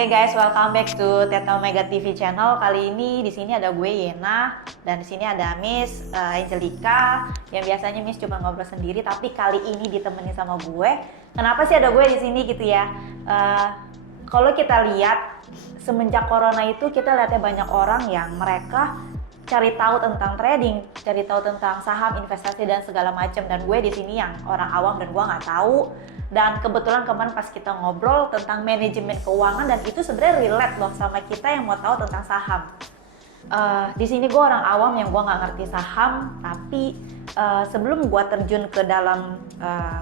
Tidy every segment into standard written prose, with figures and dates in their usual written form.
Oke guys, welcome back to Teta Omega TV channel. Kali ini di sini ada gue Yena dan di sini ada Miss Angelica. Yang biasanya Miss cuma ngobrol sendiri, tapi kali ini ditemani sama gue. Kenapa sih ada gue di sini gitu ya? Kalau kita lihat semenjak corona itu kita lihatnya banyak orang yang mereka cari tahu tentang trading, cari tahu tentang saham, investasi dan segala macam. Dan gue di sini yang orang awam dan gue nggak tahu. Dan kebetulan kemarin pas kita ngobrol tentang manajemen keuangan dan itu sebenarnya relate loh sama kita yang mau tahu tentang saham. Di sini gue orang awam yang gue nggak ngerti saham, tapi sebelum gue terjun ke dalam,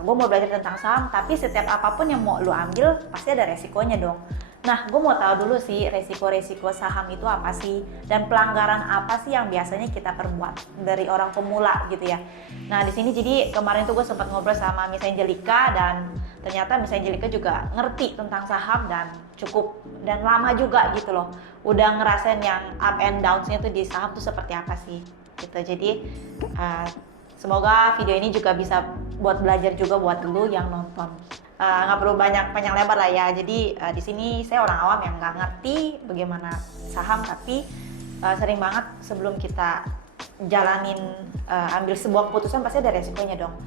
gue mau belajar tentang saham. Tapi setiap apapun yang mau lu ambil pasti ada resikonya dong. Nah, gue mau tahu dulu sih resiko-resiko saham itu apa sih dan pelanggaran apa sih yang biasanya kita perbuat dari orang pemula gitu ya. Nah, di sini jadi kemarin tuh gue sempat ngobrol sama Miss Angelica dan ternyata Miss Angelica juga ngerti tentang saham dan cukup dan lama juga gitu loh. Udah ngerasain yang up and downs-nya tuh di saham tuh seperti apa sih gitu. Jadi semoga video ini juga bisa buat belajar juga buat lu yang nonton. Nggak perlu banyak panjang lebar lah ya. Jadi di sini saya orang awam yang nggak ngerti bagaimana saham, tapi sering banget sebelum kita jalanin ambil sebuah keputusan pasti ada resikonya dong.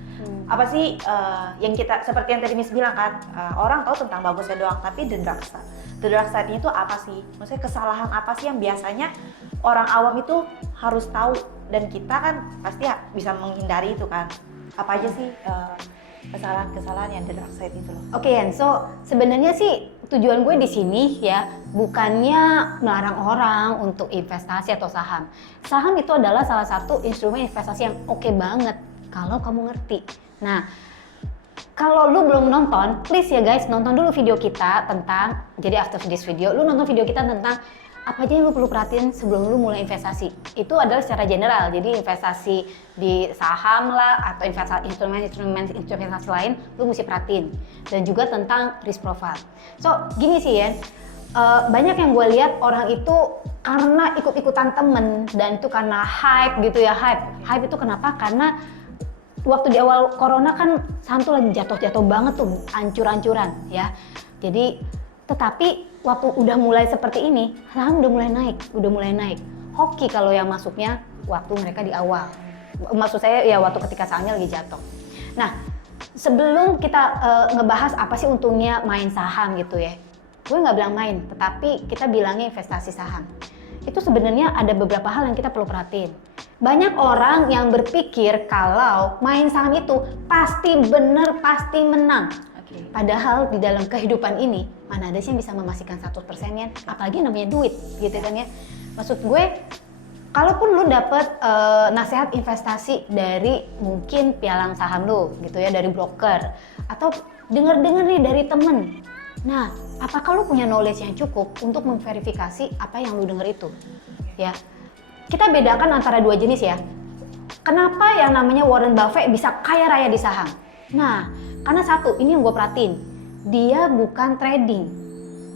Apa sih yang kita seperti yang tadi Miss bilang kan, orang tahu tentang bagusnya doang, tapi the dark side-nya itu apa sih? Maksudnya kesalahan apa sih yang biasanya orang awam itu harus tahu dan kita kan pasti ya bisa menghindari itu kan? Apa aja sih kesalahan-kesalahan yang the dark side itu loh? Oke, so sebenarnya sih tujuan gue di sini ya bukannya melarang orang untuk investasi atau saham. Saham itu adalah salah satu instrumen investasi yang oke banget kalau kamu ngerti. Nah, kalau lu belum nonton, please ya guys, nonton dulu video kita tentang, jadi after this video, lu nonton video kita tentang apa aja yang lu perlu perhatiin sebelum lu mulai investasi. Itu adalah secara general, jadi investasi di saham lah atau instrumen investasi lain lu mesti perhatiin. Dan juga tentang risk profile. So gini sih ya, banyak yang gue lihat orang itu karena ikut-ikutan temen dan itu karena hype gitu ya. Hype itu kenapa? Karena waktu di awal corona kan saham tuh lagi jatuh-jatuh banget tuh, ancur-ancuran ya. Jadi tetapi waktu udah mulai seperti ini, saham udah mulai naik. Hoki kalau yang masuknya waktu mereka di awal. Maksud saya ya waktu ketika sahamnya lagi jatuh. Nah, sebelum kita ngebahas apa sih untungnya main saham gitu ya. Gue nggak bilang main, tetapi kita bilangnya investasi saham. Itu sebenarnya ada beberapa hal yang kita perlu perhatiin. Banyak orang yang berpikir kalau main saham itu pasti bener, pasti menang. Padahal di dalam kehidupan ini mana ada sih yang bisa memastikan 100% ya, apalagi namanya duit gitu kan ya. Maksud gue, kalaupun lu dapet nasihat investasi dari mungkin pialang saham lu gitu ya, dari broker atau denger nih dari temen. Nah, apakah lu punya knowledge yang cukup untuk memverifikasi apa yang lu denger itu? Ya, kita bedakan antara dua jenis ya. Kenapa yang namanya Warren Buffett bisa kaya raya di saham? Nah, karena satu, ini yang gue perhatiin, dia bukan trading,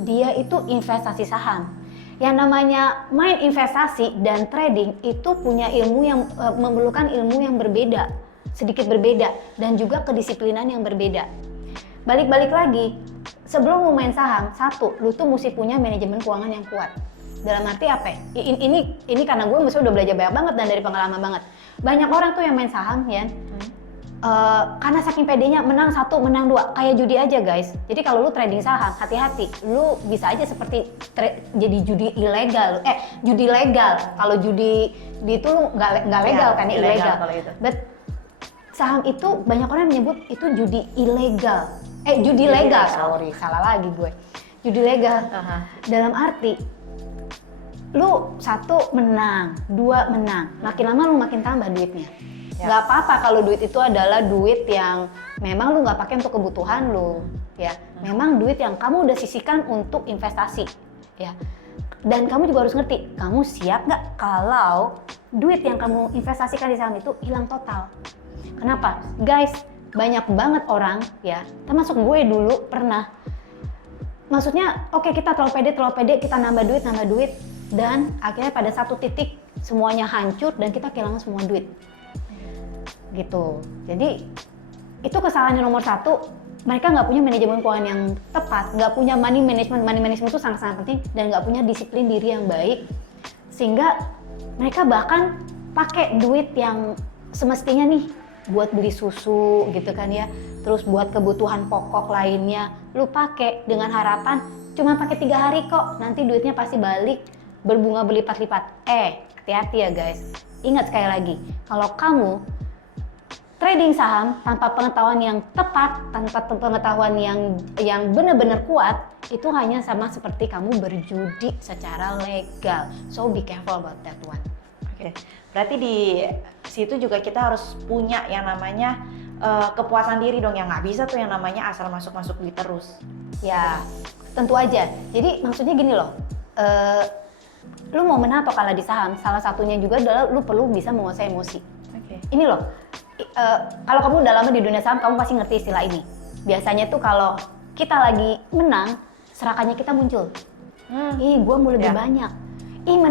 dia itu investasi saham. Yang namanya main investasi dan trading itu punya ilmu yang memerlukan ilmu yang berbeda, sedikit berbeda, dan juga kedisiplinan yang berbeda. Balik lagi, sebelum lu main saham, satu, lu tuh mesti punya manajemen keuangan yang kuat. Dalam arti apa? Ini karena gue mesti udah belajar banyak banget dan dari pengalaman banget. Banyak orang tuh yang main saham ya. Karena saking pedenya menang satu, menang dua, kayak judi aja guys. Jadi kalau lu trading saham, hati-hati, lu bisa aja seperti jadi judi ilegal, judi legal. Kalau judi itu lu nggak legal kan, ilegal. But saham itu banyak orang menyebut itu judi ilegal, judi legal. Sorry, salah lagi gue. Judi legal. Dalam arti lu satu menang, dua menang, makin lama lu makin tambah duitnya. Gak apa-apa kalau duit itu adalah duit yang memang lu gak pakai untuk kebutuhan lu ya. Memang duit yang kamu udah sisihkan untuk investasi ya. Dan kamu juga harus ngerti, kamu siap gak kalau duit yang kamu investasikan di saham itu hilang total. Kenapa? Guys, banyak banget orang ya, termasuk gue dulu pernah. Maksudnya oke, kita terlalu pede, kita nambah duit dan akhirnya pada satu titik semuanya hancur dan kita kehilangan semua duit. Gitu. Jadi itu kesalahan nomor satu, mereka nggak punya manajemen keuangan yang tepat, nggak punya money management itu sangat-sangat penting, dan nggak punya disiplin diri yang baik, sehingga mereka bahkan pakai duit yang semestinya nih buat beli susu gitu kan ya, terus buat kebutuhan pokok lainnya, lu pakai dengan harapan cuma pakai 3 hari kok, nanti duitnya pasti balik berbunga berlipat-lipat. Hati-hati ya guys, ingat sekali lagi, kalau kamu trading saham tanpa pengetahuan yang tepat, tanpa pengetahuan yang benar-benar kuat, itu hanya sama seperti kamu berjudi secara legal. So be careful about that one. Oke. Berarti di situ juga kita harus punya yang namanya kepuasan diri dong, yang nggak bisa tuh yang namanya asal masuk duit terus. Ya, tentu aja. Jadi maksudnya gini loh, lu mau menang atau kalah di saham, salah satunya juga adalah lu perlu bisa menguasai emosi. Oke. Ini loh, kalau kamu udah lama di dunia saham, kamu pasti ngerti istilah ini. Biasanya tuh kalau kita lagi menang, serakannya kita muncul. Ih, gue mau lebih banyak. Ih,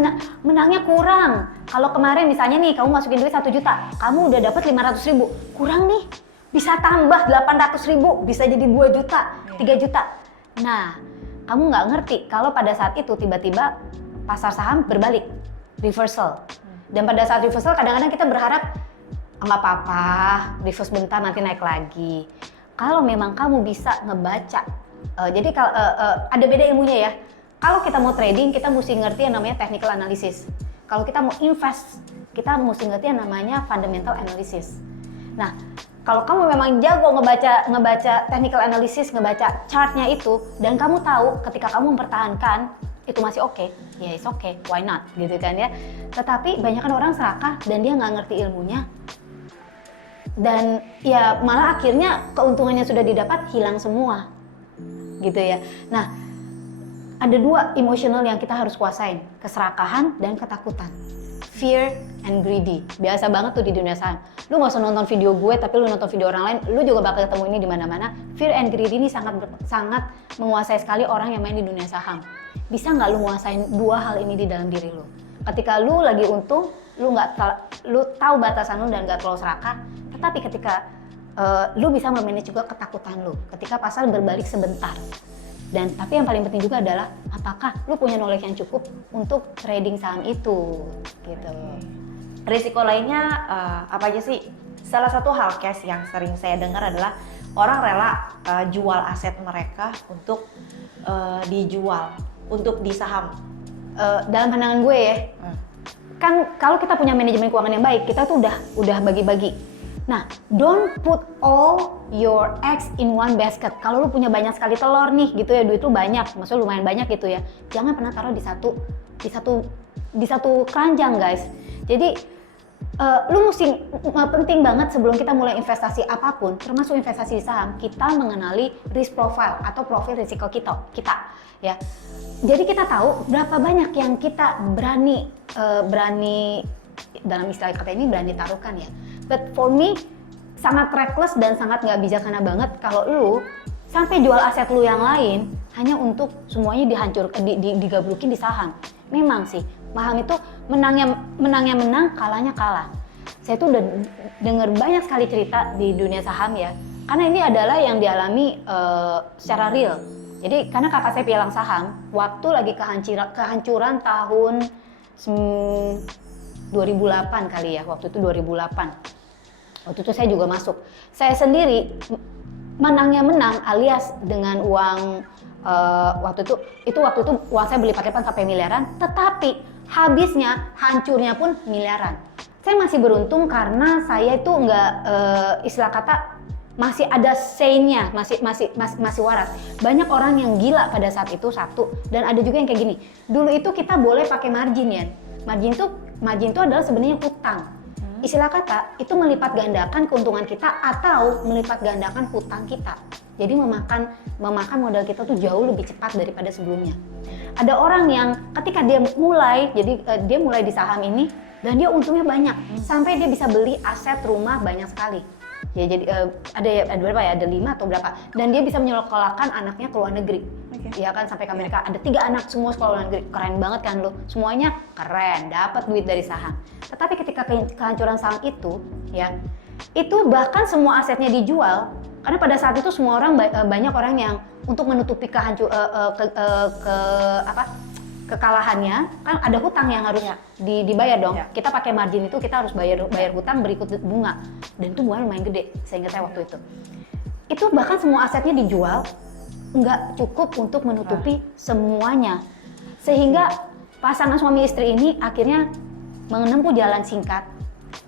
menangnya kurang. Kalau kemarin misalnya nih, kamu masukin duit 1 juta, kamu udah dapat 500 ribu. Kurang nih, bisa tambah 800 ribu, bisa jadi 2 juta, 3 juta. Nah, kamu nggak ngerti kalau pada saat itu tiba-tiba pasar saham berbalik, reversal. Dan pada saat reversal kadang-kadang kita berharap, nggak apa-apa, reverse bentar nanti naik lagi. Kalau memang kamu bisa ngebaca, jadi kalau ada beda ilmunya ya. Kalau kita mau trading, kita mesti ngerti yang namanya technical analysis. Kalau kita mau invest, kita mesti ngerti yang namanya fundamental analysis. Nah, kalau kamu memang jago ngebaca technical analysis, ngebaca chartnya itu, dan kamu tahu ketika kamu mempertahankan itu masih oke, ya it's okay, why not, gitu kan ya. Tetapi banyak orang serakah dan dia nggak ngerti ilmunya, dan ya malah akhirnya keuntungannya sudah didapat hilang semua, gitu ya. Nah, ada 2 emosional yang kita harus kuasain, keserakahan dan ketakutan. Fear and greedy. Biasa banget tuh di dunia saham. Lu nggak usah nonton video gue, tapi lu nonton video orang lain, lu juga bakal ketemu ini di mana-mana. Fear and greedy ini sangat menguasai sekali orang yang main di dunia saham. Bisa nggak lu nguasain 2 hal ini di dalam diri lu? Ketika lu lagi untung, lu tahu batasan lu dan nggak terlalu serakah. Tetapi ketika lu bisa memanage juga ketakutan lu. Ketika pasar berbalik sebentar. Dan tapi yang paling penting juga adalah apakah lu punya knowledge yang cukup untuk trading saham itu, gitu. Risiko lainnya apa aja sih? Salah satu hal case yang sering saya dengar adalah orang rela jual aset mereka untuk dijual untuk di saham. Dalam pandangan gue ya, kan kalau kita punya manajemen keuangan yang baik, kita tuh udah bagi-bagi. Nah, don't put all your eggs in one basket. Kalau lu punya banyak sekali telur nih, gitu ya, duit lu banyak, maksudnya lumayan banyak gitu ya. Jangan pernah taruh di satu keranjang, guys. Jadi, lu mesti penting banget sebelum kita mulai investasi apapun, termasuk investasi di saham, kita mengenali risk profile atau profil risiko kita, ya. Jadi kita tahu berapa banyak yang kita berani dalam istilah kata ini berani taruhkan ya. But for me, sangat reckless dan sangat nggak bijaksana banget kalau lu sampai jual aset lu yang lain hanya untuk semuanya digablukin di saham. Memang sih, saham itu menangnya menang, kalahnya kalah. Saya tuh udah denger banyak sekali cerita di dunia saham ya, karena ini adalah yang dialami secara real. Jadi karena kakak saya pialang saham, waktu lagi kehancuran tahun 2008 kali ya, waktu itu 2008. Waktu itu saya juga masuk. Saya sendiri menangnya menang alias dengan uang waktu itu uang saya berlipat-lipat sampai miliaran, tetapi habisnya hancurnya pun miliaran. Saya masih beruntung karena saya itu nggak istilah kata masih ada sane-nya, masih waras. Banyak orang yang gila pada saat itu satu, dan ada juga yang kayak gini. Dulu itu kita boleh pakai margin ya. Margin itu adalah sebenarnya hutang. Istilah kata itu melipat gandakan keuntungan kita atau melipat gandakan hutang kita. Jadi memakan modal kita tuh jauh lebih cepat daripada sebelumnya. Ada orang yang ketika dia mulai di saham ini dan dia untungnya banyak sampai dia bisa beli aset rumah banyak sekali. Ya jadi ada berapa ya? Ada 5 atau berapa? Dan dia bisa menyekolahkan anaknya ke luar negeri. Ya kan, sampai ke Amerika. Ada 3 anak semua sekolah luar negeri. Keren banget kan lo? Semuanya keren, dapat duit dari saham. Tetapi ketika kehancuran saham itu, ya Itu bahkan semua asetnya dijual, karena pada saat itu semua orang banyak orang yang untuk menutupi kekalahannya, kan ada hutang yang harus dibayar dong. Kita pakai margin itu, kita harus bayar hutang berikut bunga, dan itu bunga lumayan gede, seingat saya waktu itu. Itu bahkan semua asetnya dijual, nggak cukup untuk menutupi semuanya, sehingga pasangan suami istri ini akhirnya menempuh jalan singkat.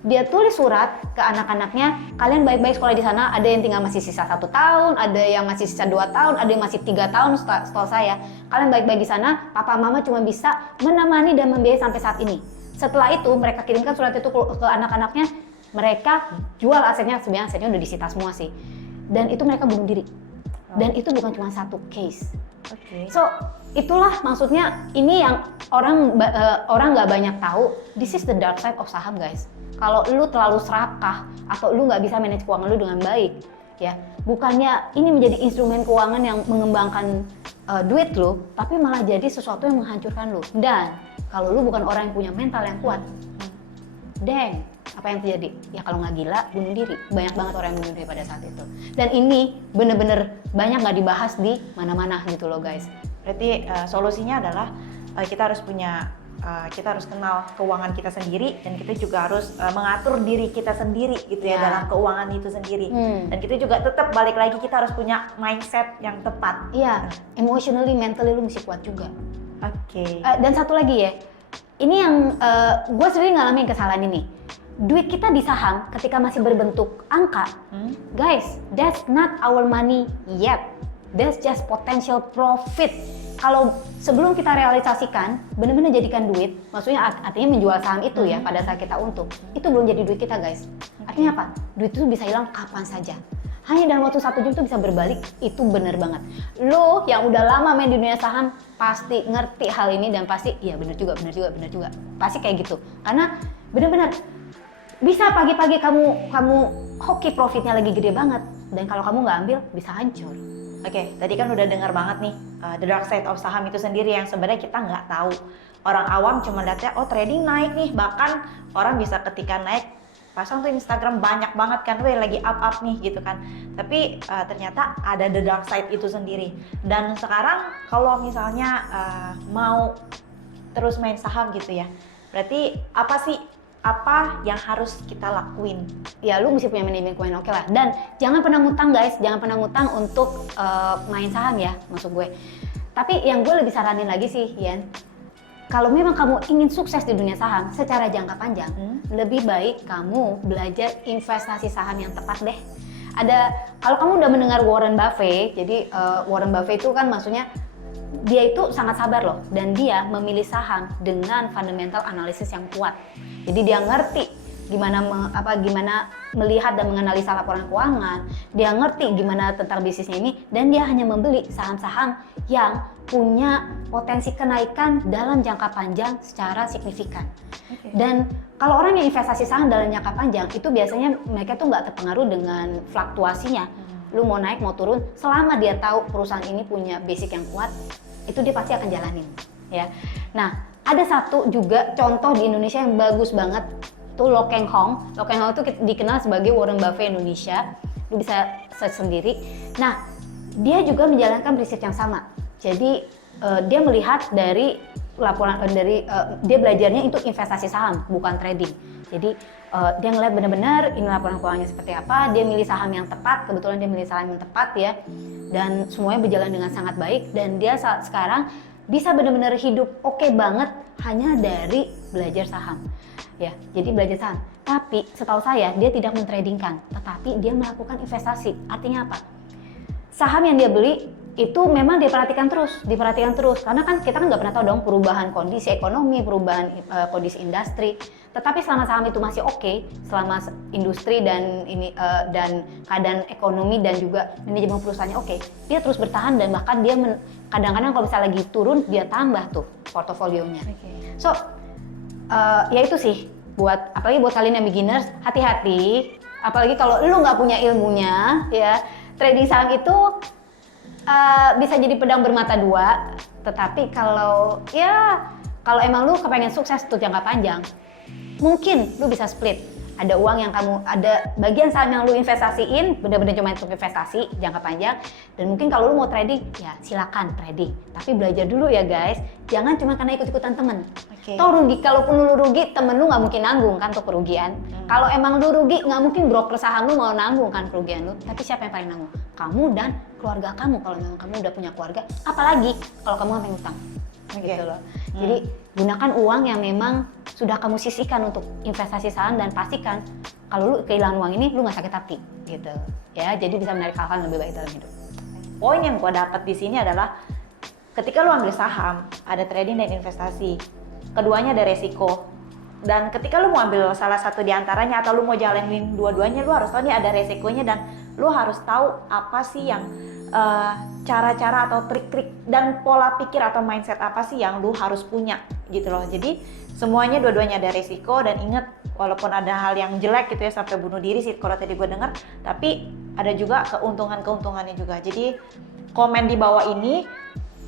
Dia tulis surat ke anak-anaknya, kalian baik-baik sekolah di sana, ada yang tinggal masih sisa 1 tahun, ada yang masih sisa 2 tahun, ada yang masih 3 tahun setelah saya. Kalian baik-baik di sana, papa mama cuma bisa menemani dan membiayai sampai saat ini. Setelah itu mereka kirimkan surat itu ke anak-anaknya, mereka jual asetnya, sebenarnya asetnya udah disita semua sih. Dan itu mereka bunuh diri. Dan itu bukan cuma satu case. So, itulah maksudnya, ini yang orang nggak banyak tahu. This is the dark side of saham, guys. Kalau lu terlalu serakah atau lu nggak bisa manage keuangan lu dengan baik, ya bukannya ini menjadi instrumen keuangan yang mengembangkan duit lu, tapi malah jadi sesuatu yang menghancurkan lu. Dan kalau lu bukan orang yang punya mental yang kuat, deng, apa yang terjadi? Ya kalau nggak gila, bunuh diri. Banyak banget orang yang bunuh diri pada saat itu. Dan ini bener-bener banyak nggak dibahas di mana-mana gitu loh, guys. Berarti solusinya adalah kita harus kenal keuangan kita sendiri, dan kita juga harus mengatur diri kita sendiri gitu ya dalam keuangan itu sendiri. Dan kita juga tetap balik lagi, kita harus punya mindset yang tepat. Iya, emotionally, mentally lu mesti kuat juga. Oke. Dan satu lagi ya, ini yang gue sendiri ngalamin kesalahan ini. Duit kita di saham ketika masih berbentuk angka, guys, that's not our money yet. That's just potential profit. Kalau sebelum kita realisasikan, benar-benar jadikan duit, maksudnya artinya menjual saham itu ya pada saat kita untung, itu belum jadi duit kita, guys. Artinya apa? Duit itu bisa hilang kapan saja. Hanya dalam waktu 1 jam itu bisa berbalik, itu benar banget. Lo yang udah lama main di dunia saham pasti ngerti hal ini dan pasti, iya benar juga. Pasti kayak gitu. Karena benar-benar bisa pagi-pagi kamu hoki profitnya lagi gede banget, dan kalau kamu nggak ambil bisa hancur. Oke, tadi kan udah dengar banget nih the dark side of saham itu sendiri yang sebenarnya kita nggak tahu. Orang awam cuma lihatnya, oh trading naik nih, bahkan orang bisa ketika naik pasang tuh Instagram banyak banget kan, weh lagi up nih gitu kan. Tapi ternyata ada the dark side itu sendiri. Dan sekarang kalau misalnya mau terus main saham gitu ya, berarti apa yang harus kita lakuin? Ya lu mesti punya manajemen keuangan oke lah. Dan jangan pernah ngutang, guys, jangan pernah ngutang untuk main saham ya, maksud gue. Tapi yang gue lebih saranin lagi sih, Yan, kalau memang kamu ingin sukses di dunia saham secara jangka panjang, lebih baik kamu belajar investasi saham yang tepat deh. Kalau kamu udah mendengar Warren Buffett, jadi Warren Buffett itu kan maksudnya dia itu sangat sabar loh, dan dia memilih saham dengan fundamental analysis yang kuat. Jadi dia ngerti gimana melihat dan menganalisa laporan keuangan, dia ngerti gimana tentang bisnisnya ini, dan dia hanya membeli saham-saham yang punya potensi kenaikan dalam jangka panjang secara signifikan. Dan kalau orang yang investasi saham dalam jangka panjang, itu biasanya mereka tuh nggak terpengaruh dengan fluktuasinya. Lu mau naik mau turun, selama dia tahu perusahaan ini punya basic yang kuat, itu dia pasti akan jalanin ya. Nah, ada satu juga contoh di Indonesia yang bagus banget tuh, Lo Keng Hong. Lo Keng Hong itu dikenal sebagai Warren Buffett Indonesia. Lu bisa search sendiri. Nah, dia juga menjalankan prinsip yang sama. Jadi dia melihat dari laporan dia belajarnya itu investasi saham, bukan trading. Jadi dia ngeliat benar-benar ini laporan keuangannya seperti apa, dia milih saham yang tepat, kebetulan dia milih saham yang tepat ya, dan semuanya berjalan dengan sangat baik, dan dia saat sekarang bisa benar-benar hidup oke banget hanya dari belajar saham. Ya, jadi belajar saham. Tapi setahu saya dia tidak mentradingkan, tetapi dia melakukan investasi. Artinya apa? Saham yang dia beli itu memang diperhatikan terus, karena kan kita kan nggak pernah tahu dong perubahan kondisi ekonomi, perubahan kondisi industri. Tetapi selama saham itu masih oke, selama industri dan keadaan ekonomi dan juga manajemen perusahaannya oke, dia terus bertahan, dan bahkan dia kadang-kadang kalau misalnya lagi turun dia tambah tuh portofolionya. So ya itu sih, apalagi buat kalian yang beginners, hati-hati, apalagi kalau lu nggak punya ilmunya ya. Trading saham itu bisa jadi pedang bermata dua, tetapi kalau emang lu kepengen sukses untuk jangka panjang, mungkin lu bisa split. ada uang yang ada bagian saham yang lu investasiin, bener-bener cuma untuk investasi jangka panjang. Dan mungkin kalau lu mau trading, ya silakan trading. Tapi belajar dulu ya guys, jangan cuma karena ikut-ikutan temen. Toh rugi, kalaupun lu rugi, temen lu nggak mungkin nanggung kan untuk kerugian. Kalau emang lu rugi, nggak mungkin broker saham lu mau nanggung kan kerugian lu. Tapi siapa yang paling nanggung? Kamu dan keluarga kamu, kalau memang kamu udah punya keluarga. Apalagi kalau kamu sampai ngutang. Gitu loh. Jadi gunakan uang yang memang sudah kamu sisihkan untuk investasi saham dan pastikan kalau lu kehilangan uang ini lu nggak sakit hati gitu ya. Jadi bisa menarik hal-hal yang lebih baik dalam hidup. Poin yang gua dapat di sini adalah ketika lu ambil saham, ada trading dan investasi. Keduanya ada resiko. Dan ketika lu mau ambil salah satu di antaranya atau lu mau jalanin dua-duanya, lu harus tahu nih ada resikonya dan lu harus tahu apa sih yang cara-cara atau trik-trik dan pola pikir atau mindset apa sih yang lu harus punya gitu loh. Jadi semuanya dua-duanya ada resiko dan ingat walaupun ada hal yang jelek gitu ya sampai bunuh diri sih kalau tadi gue dengar, tapi ada juga keuntungan-keuntungannya juga. Jadi komen di bawah ini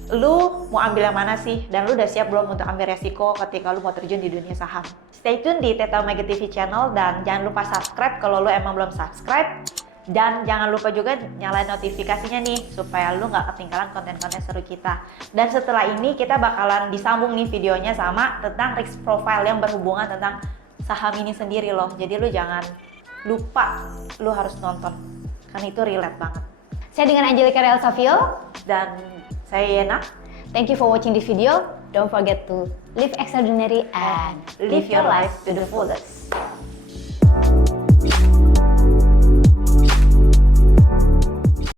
lu mau ambil yang mana sih dan lu udah siap belum untuk ambil resiko ketika lu mau terjun di dunia saham. Stay tune di Teta Omega TV channel dan jangan lupa subscribe kalau lu emang belum subscribe. Dan jangan lupa juga nyalain notifikasinya nih supaya lu nggak ketinggalan konten-konten seru kita. Dan setelah ini kita bakalan disambung nih videonya sama tentang risk profile yang berhubungan tentang saham ini sendiri loh. Jadi lu jangan lupa, lu harus nonton karena itu relate banget. Saya dengan Angelica Real Savio Dan saya Yena. Thank you for watching this video. Don't forget to live extraordinary and Live your life to the fullest.